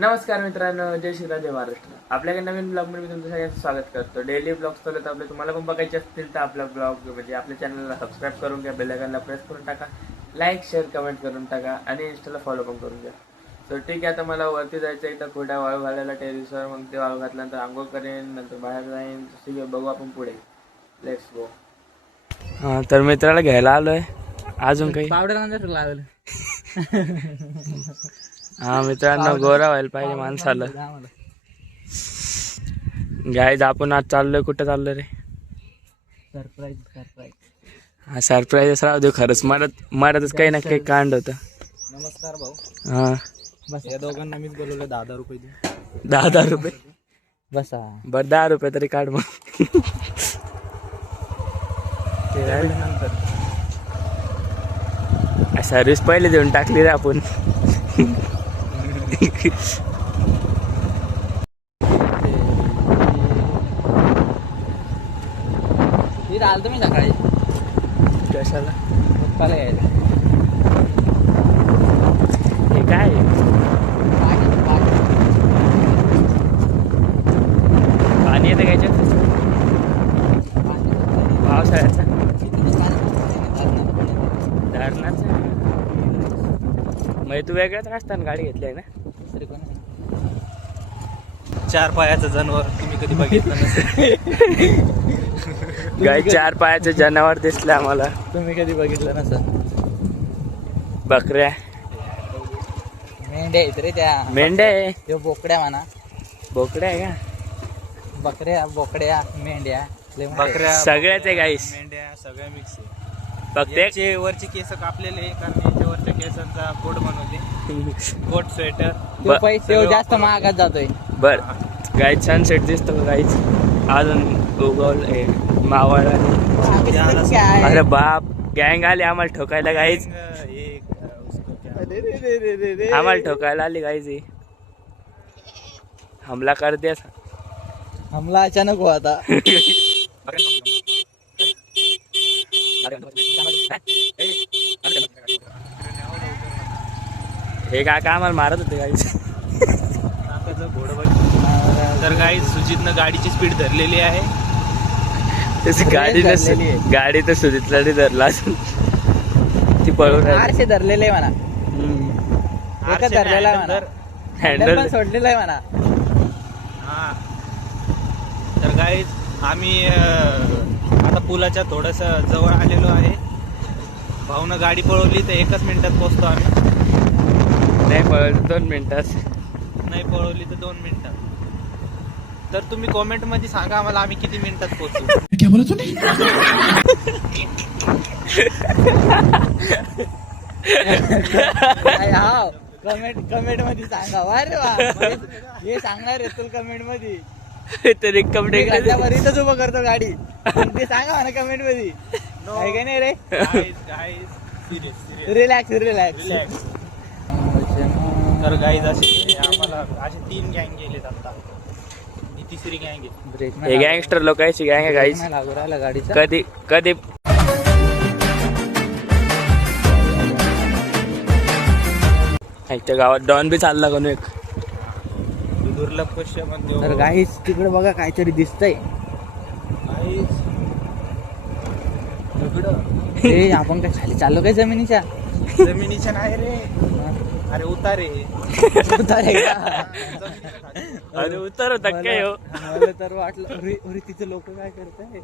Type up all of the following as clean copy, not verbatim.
नमस्कार मित्रांनो, जय श्रीराम, जय महाराष्ट्र. आपल्याकडे नवीन ब्लॉग मध्ये मी तुमचं सगळ्यांचं स्वागत करतो. डेली ब्लॉग्स चालत आपले तुम्हाला पण बघायचे असतील तर आपला ब्लॉग म्हणजे आपल्या चॅनलला सबस्क्राईब करून घ्या, बेल आयकॉनला प्रेस करून टाका, लाईक शेअर कमेंट करून टाका आणि इंस्टाला फॉलो पण करून घ्या. तर ठीक आहे, आता मला वरती जायचं आहे, तर थोड्या वाळू घालायला टेरिसवर. मग ते वाळू घातल्यानंतर आंघोळ करेन, नंतर बाहेर जाईन. ठीक आहे, बघू आपण पुढे. Let's go. हां, तर मित्राला घ्यायला आलोय. अजून काही पावडर नंतर लागलं. हा मित्रांनो, गोरा व्हायला पाहिजे माणसाला. गाईज आपण आज चाललोय, कुठं चाललोय रे? सरप्राईज. हा सरप्राईज राहू दे. खरंच मरातच काही ना काही कांड होतं. नमस्कार भाऊ. हा बस या दोघांना मीच बोलवलं. 10,000 रुपये दे. 10,000 रुपये? बसा. बरं 10 रुपये तरी काढ मग. सर्विस पहिले देऊन टाकली रे आपण. आलतो मी सकाळी. कशाला? पप्पाला यायला. हे काय पाणी येतं कायच्या पावसाळ्याचं धरणाचं? मग तू वेगळ्याच रस्त्यानं गाडी घेतली आहे ना? चार पायाचं जनावर तुम्ही कधी बघितलं नसेल. गाय 4 पायाचं जनावर दिसलं आम्हाला. तुम्ही कधी बघितलं नसेल. बकऱ्या मेंढ्या आहेत रे त्या. मेंढ्या आहे. ते बोकड्या म्हणा. बोकड्या आहे का? बकऱ्या बोकड्या मेंढ्या बकऱ्या सगळ्याच आहे गाईस. मेंढ्या सगळ्या मिक्स आहे. फक्त याचे वरचे केस कापलेले आहे, कारण याच्या वरच्या केसांचा कोट बनवले. Coat sweater. तो पैसे जास्त महागात जातोय. बर गाईच सनसेट दिसतो का गाईच? अजून उगवल मावळ. अरे बाप, गँग आली आम्हाला ठोकायला गाईच. आम्हाला ठोकायला आली गाईच. हमला कर दे. हमला अचानक हुआ था. हे काय आम्हाला मारत होते गाईच. तर काही सुजितनं गाडीची स्पीड धरलेली आहे. त्याची गाडी तर सुजितला नाही धरला असेल. ती पळून आरशे धरलेले म्हणा. एकच धरलेला आहे म्हणा. हँडल पण सोडलेला आहे म्हणा. हा, तर काही आम्ही आता पुलाच्या थोडस जवळ आलेलो आहे. भाऊनं गाडी पळवली तर 1 मिनिटात पोहोचतो आम्ही. नाही पळवली 2 मिनिटात. नाही पळवली तर 2 मिनिटात. तर तुम्ही कॉमेंट मध्ये सांगा आम्हाला आम्ही किती मिनिटात पोहोचू. क्या बोला तूने? कमेंट मध्ये सांगा. अरे वा, हे सांगणार आहे तुला कमेंट मध्ये. तरी कपडे इथंच उभं करतो गाडी. ते सांगा म्हणा कमेंट मध्ये. आहे का नाही रे? रिलॅक्स. तर गाईज असे आम्हाला असे 3 गँग गेलेत आता. ही तिसरी गँग आहे. ब्रेक हे गँगस्टर लोकांची गँग आहे गाईच. लागू राहिला गाडीचा. कधी गावात डॉन बी चालला कोण एक. दुर्लक्ष म्हणतो. तर गाईस तिकडे बघा काहीतरी दिसतंय. हे आपण काय खाली चाललो काय जमिनीच्या? जमिनीच्या नाही रे. अरे उतारे. अरे उतर होता काय हो? मला तर वाटलं अरे तिथे लोक काय करताय.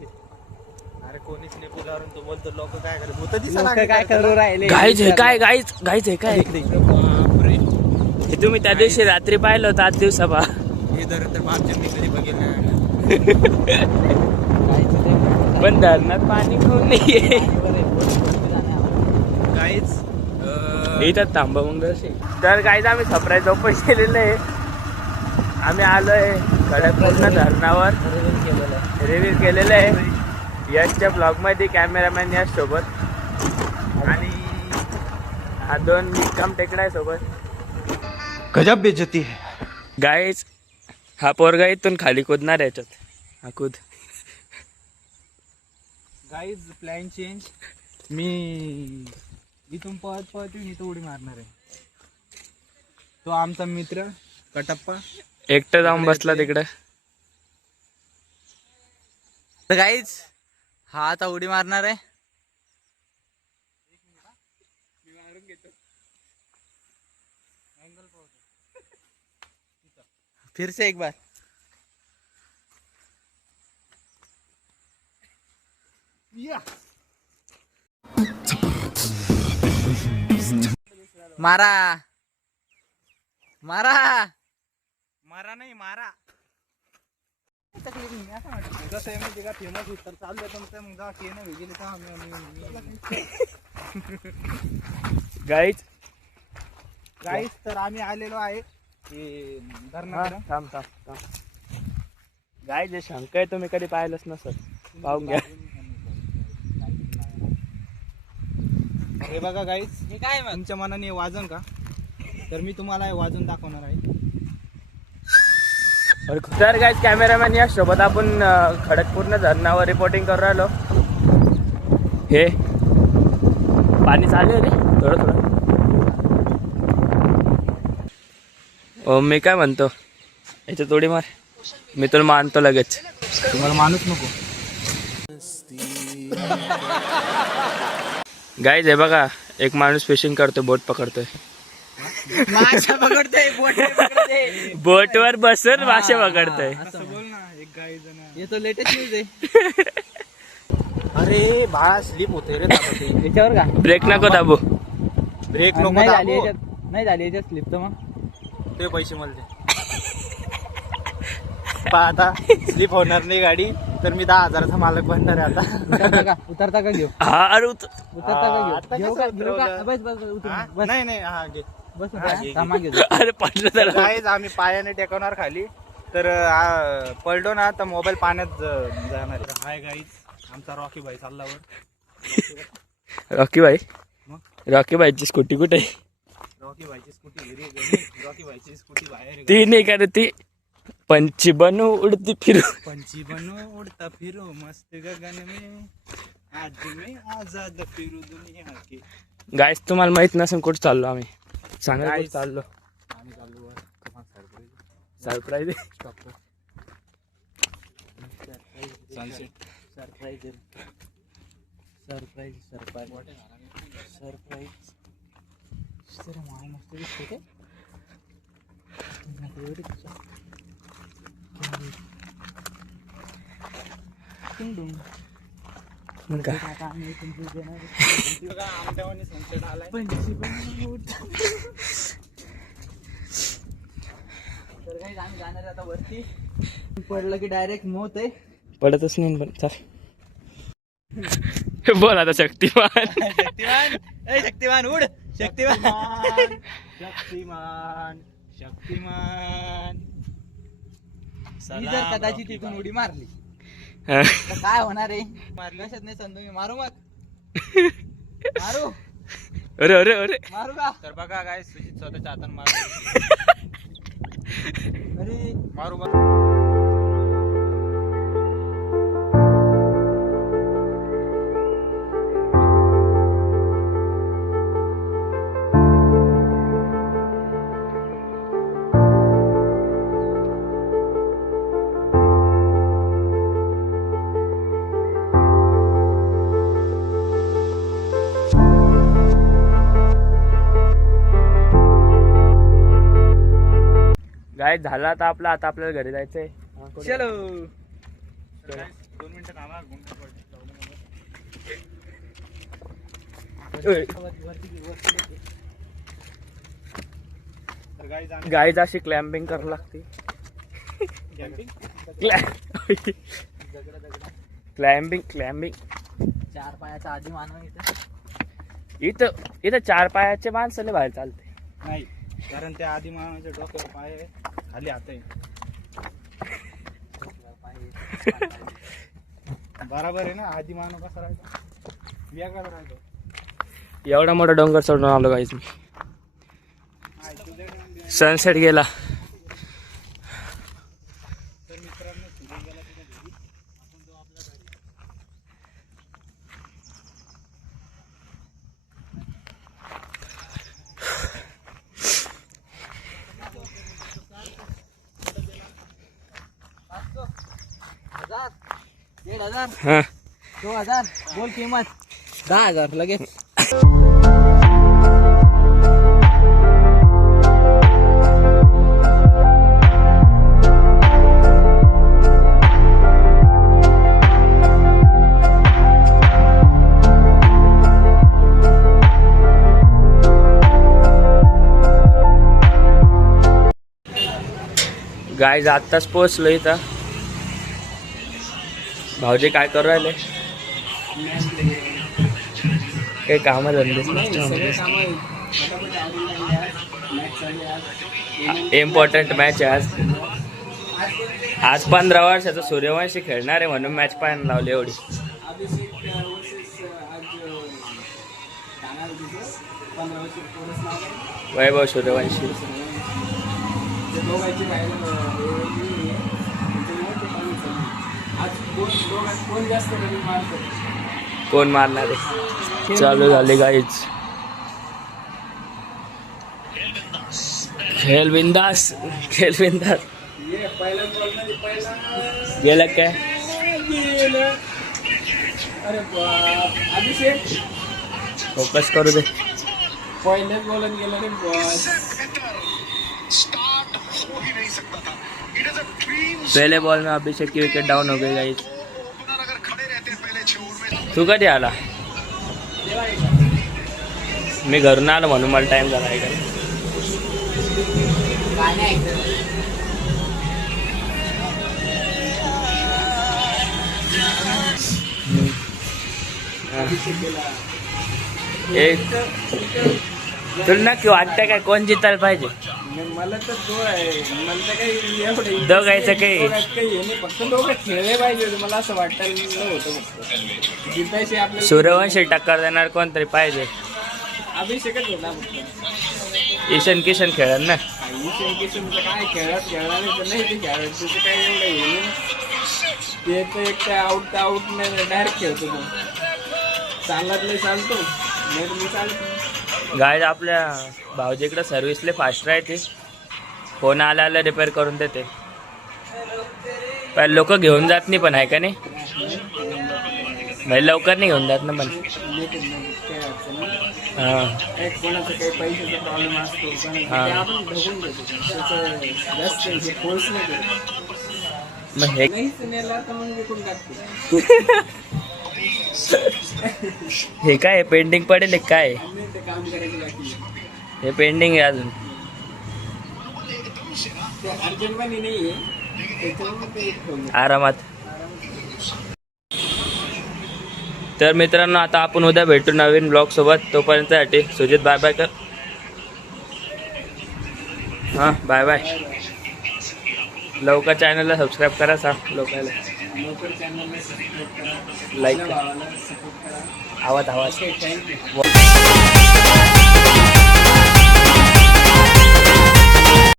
अरे कोणीच नाही पुलावरून. तो बोलतो लोक काय करत लोक काय करू राहिले. गाईच आहे काय? गाईच आहे काय? हे तुम्ही त्या दिवशी रात्री पाहिलं होतं, 8 दिवसा हे तर बापचंदी कधी बघेल. पण धरणात पाणी कोण नाहीये. काहीच इथं थांबा मग. तर गाईज आम्ही सरप्राईज ओपन केलेलं आहे. आम्ही आलोय खडकपूर्ण धरणावर. रिव्ह्यू केलेलं आहे यशच्या ब्लॉग मध्ये. कॅमेरामॅन यश सोबत आणि हा 2 निकम टेकडा आहे सोबत. गजब बेइज्जती है गाईज. हा पोरगा इथून खाली कूदणार याच्यात. हा कूद. Guys plan change. मी इथून पळत पळत इथं उडी मारणार आहे. तो आमचा मित्र कटप्पा. एकटं जाऊन बसला तिकडे. तर काहीच हा आता उडी मारणार आहे. फिर से एक बार. मारा मारा मारा नाही मारा. कसं आहे माहिती का, फेमस तर चालू आहे तुमचं, मग जा की नाही गेले का गाईज गाईस. तर आम्ही आलेलो आहे की धरणाकडं. थांब थांब थांब. गाईज हे शंका आहे, तुम्ही कधी पाहिलंच नसत, पाहून घ्या. हे बघा गाईस, हे काय मग तुमच्या मनाने वाजन का, तर मी तुम्हाला हे वाजून दाखवणार आहे. तर गाईज कॅमेरामॅन या सोबत आपण खडकपूर्ण धरणावर रिपोर्टिंग करू राहिलो. हे पाणी चालू आहे रे थोडं थोडं. मी काय म्हणतो, याच्यात उडी मार, मी तुला मानतो लगेच. तुम्हाला माणूस नको. गाईज हे बघा, एक माणूस फिशिंग करतोय, बोट पकडतोय. माशा पकडते बोट पकडते. बोटवर बसून मासे पकडतोय. असं बोल ना, एक गाई जण. हे तो लेटेस्ट न्यूज आहे. अरे बाळा, स्लिप होते रे याच्यावर का ब्रेक नको दाबू. ब्रेक नको नाही झाली दाबू. याच्यात, नाही झाली याच्यात स्लिप तर मग ते पैसे मला दे. आता स्लिप होणार नाही गाडी, तर मी 10,000चा मालक बनणार आहे आता. उतरता का घेऊ हा अरे उतरता का आता घेऊ कसं घेऊ का उतरवलं? बस बस बस उतर हा? बस नाही नाही, हा घे. बस हा, घे, घे. सामान घेऊ. अरे पडलं तर गाईज आम्ही पायाने टेकवणार खाली, तर पडलो ना तर मोबाईल पाण्यात जाणार आहे. हाय गाईज, आमचा रॉकी भाई चालला वर. रॉकी भाई, मग? रॉकी भाईची स्कूटी कुठे आहे? रॉकी भाईची स्कूटी घरी आहे. रॉकी भाईची स्कूटी बाहेर आहे. ती नाही का रे, ती पंची बनू उडती फिरू. पंछी बनो उड़ता फिरो मस्त गगन में, आज मैं आजाद फिरू दुनिया के. गाईज तुम्हाला माहित नसेल कुठे चाललो आम्ही, सांगा कुठे Guys. चाललो. आम्ही चाललो वर. Surprise sunset. Surprise surprise surprise surprise. सर माय मस्त दिसते ते. आता आम्ही तुमचं देणार बघा, आमच्यावानी सनसेट आलाय. तर काही आम्ही जाणार आहे आता वरती. पडलं की डायरेक्ट मौत आहे. पडतच नाही पण चाल. बोल आता शक्तिमान. शक्तिमान, ए शक्तिमान उड. शक्तिमान शक्तिमान शक्तिमान. मी जर कदाचित तिथून उडी मारली हा. तर काय होणार आहे? कशात नाही सांगतो मी. मारू मग मारू अरे अरे अरे मारू का? तर बघा काय, सुजित स्वतःच्या हाताने मारू. अरे मारू बघ. गाय झाला आता आपला, आता आपल्याला घरी जायचंय. चलो. 2 मिनिटं थांबा. तर गाईज आम्ही गायच अशी क्लॅम्पिंग करावं लागते. क्लॅम्बिंग क्लॅम्बिंग. 4 पायाचा आधी मानव इथं. इथं 4 पायाचे माणसाले बाहेर चालते. नाही, कारण त्या आधी मानवाच्या डोक्यावर पाय आहे, खाली हात आहे. बरोबर आहे ना. आधी मानव कसा राहतो, वेगळाच राहतो. एवढा मोठा डोंगर चढून आलो गाईज मी. सनसेट गेला. तर मित्रांनो, सूर्य गेला तिथे घरी. आपण जो आपला घरी 1,500 हा 2,000 बोल किंमत 10,000 लगेच. गाईज आत्ताच पोहोचलो इथं. भाऊजी काय करू राहिले? काही काम धंदे. इम्पॉर्टंट मॅच आहे आज. आज 15 वर्षाचा सूर्यवंशी खेळणार आहे म्हणून मॅच पाहायला लावली एवढी. वैभव सूर्यवंशी. कोण मारणार आहे? चालू झाले गाईच. खेळ बिंदास, खेळ बिंदास. गेलं काय? फोकस करू दे. पहिलेच बोलत गेलं रे बॉस. पहले बॉल में अभिषेक की विकेट डाउन हो गई गाइस. तू कधी आला? मी घरून आलो म्हणून मला टाइम झाला आहे का. एक तुला नक्की वाटतं काय कोण जितायला पाहिजे? मला तर मला तर काही एवढं दोघायचं काही नाही, फक्त दोघं खेळले पाहिजे होते. मला असं वाटायला होतं फक्त जितायचे आपल्याला. सूर्यवंशी टक्कर देणार कोणतरी पाहिजे. अभिषेकच होता फक्त. ईशान किशन खेळणार ना. ईशान किशनचं काय खेळत खेळणार नाही ते खेळत त्याचं काय एवढं हे नाही. ते तर एक आउट नाही डायरेक्ट खेळतो तो. चालत नाही चालतो नाही तर मी चालतो. गाय आपल्या भाऊजीकडे सर्व्हिसले फास्ट राहते. फोन आला रिपेअर करून देते. पण लोक घेऊन जात नाही पण आहे का नाही म्हणजे लवकर नाही घेऊन जात ना पण. हां कोणाचा काही पैशाचा प्रॉब्लेम असतो हां. ते आपण बघून घेतो. त्याचं जास्त हे फोर्स नाही करत. मग हे नाहीच नेला तर मग विकून टाकतो. हे काय पेंडिंग पडेल एक काय? आम्ही ते काम करायचं बाकी आहे. हे पेंडिंग आहे अजून. ते अर्जंट मनी नाही आहे त्याच्यामुळे ते ठेवलं. आरामात. तर मित्रांनो आता आपण उद्या भेटू नवीन ब्लॉग सोबत. तोपर्यंतसाठी सुजित बाय बाय कर. हां बाय बाय. लवकर चॅनलला सबस्क्राईब करा. सांग लोकांना. लवकर चॅनलला सबस्क्राईब करा. लाईक आपल्या करा. भावाला सपोर्ट करा. आवाज ओके थँक्यू.